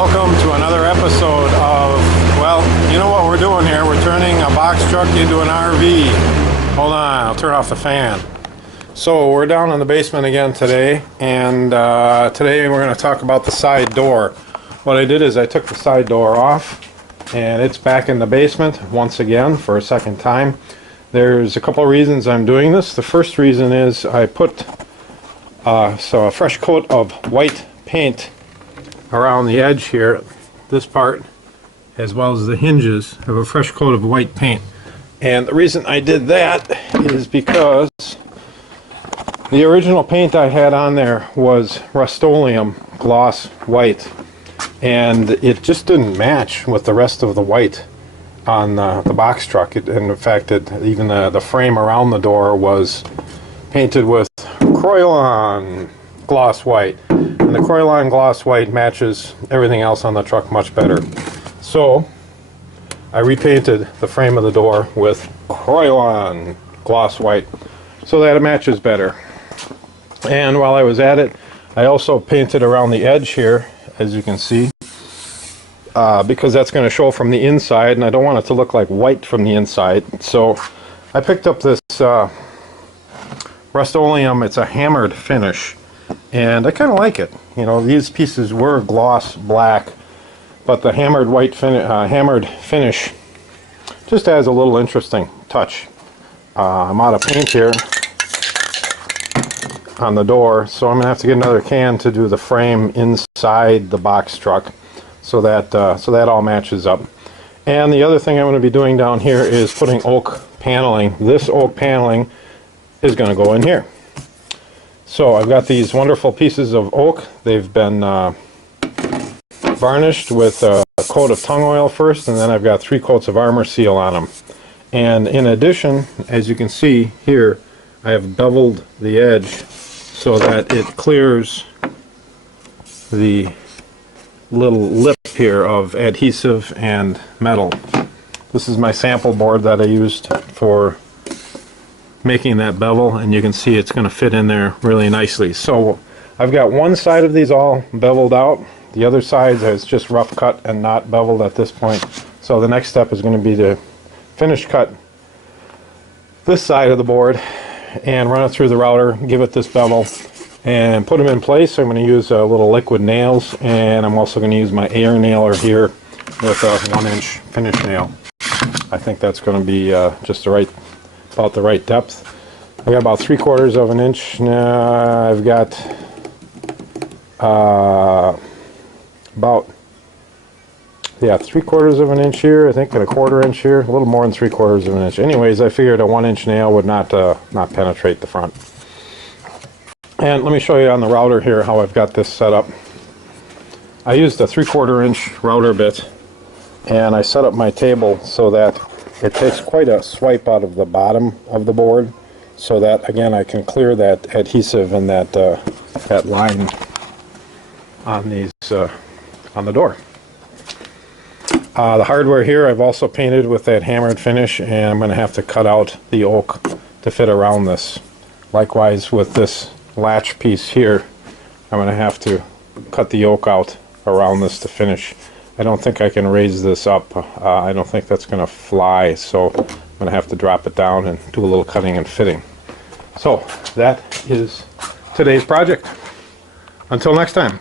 Welcome to another episode of, well, you know what we're doing here. We're turning a box truck into an RV. Hold on, I'll turn off the fan. So we're down in the basement again today, and today we're going to talk about the side door. What I did is I took the side door off, and it's back in the basement once again for a second time. There's a couple of reasons I'm doing this. The first reason is I put a fresh coat of white paint around the edge here, this part, as well as the hinges, have a fresh coat of white paint. And the reason I did that is because the original paint I had on there was Rust-Oleum gloss white, and it just didn't match with the rest of the white on the box truck. In fact, even the frame around the door was painted with Krylon gloss white, and the Krylon gloss white matches everything else on the truck much better. So I repainted the frame of the door with Krylon gloss white so that it matches better. And while I was at it, I also painted around the edge here, as you can see, because that's going to show from the inside, and I don't want it to look like white from the inside. So I picked up this Rust-Oleum. It's a hammered finish, and I kind of like it. You know, these pieces were gloss black, but the hammered finish just adds a little interesting touch. I'm out of paint here on the door, so I'm gonna have to get another can to do the frame inside the box truck, so that all matches up. And the other thing I'm going to be doing down here is putting oak paneling. This oak paneling is going to go in here. So I've got these wonderful pieces of oak. They've been varnished with a coat of tung oil first, and then I've got 3 coats of Armor Seal on them. And in addition, as you can see here, I have beveled the edge so that it clears the little lip here of adhesive and metal. This is my sample board that I used for making that bevel, and you can see it's going to fit in there really nicely. So I've got one side of these all beveled out. The other side is just rough cut and not beveled at this point. So the next step is going to be to finish cut this side of the board and run it through the router, give it this bevel, and put them in place. I'm going to use little liquid nails, and I'm also going to use my air nailer here with a 1-inch finish nail. I think that's going to be just about the right depth. I got about 3/4 of an inch. I've got about 3/4 of an inch here, I think, and a 1/4 inch here, a little more than 3/4 of an inch. Anyways, I figured a 1-inch nail would not penetrate the front. And let me show you on the router here how I've got this set up. I used a 3/4 inch router bit, and I set up my table so that it takes quite a swipe out of the bottom of the board, so that again I can clear that adhesive and that line on these on the door. The hardware here I've also painted with that hammered finish, and I'm going to have to cut out the oak to fit around this. Likewise with this latch piece here, I'm going to have to cut the oak out around this to finish. I don't think I can raise this up. I don't think that's going to fly, so I'm going to have to drop it down and do a little cutting and fitting. So that is today's project. Until next time.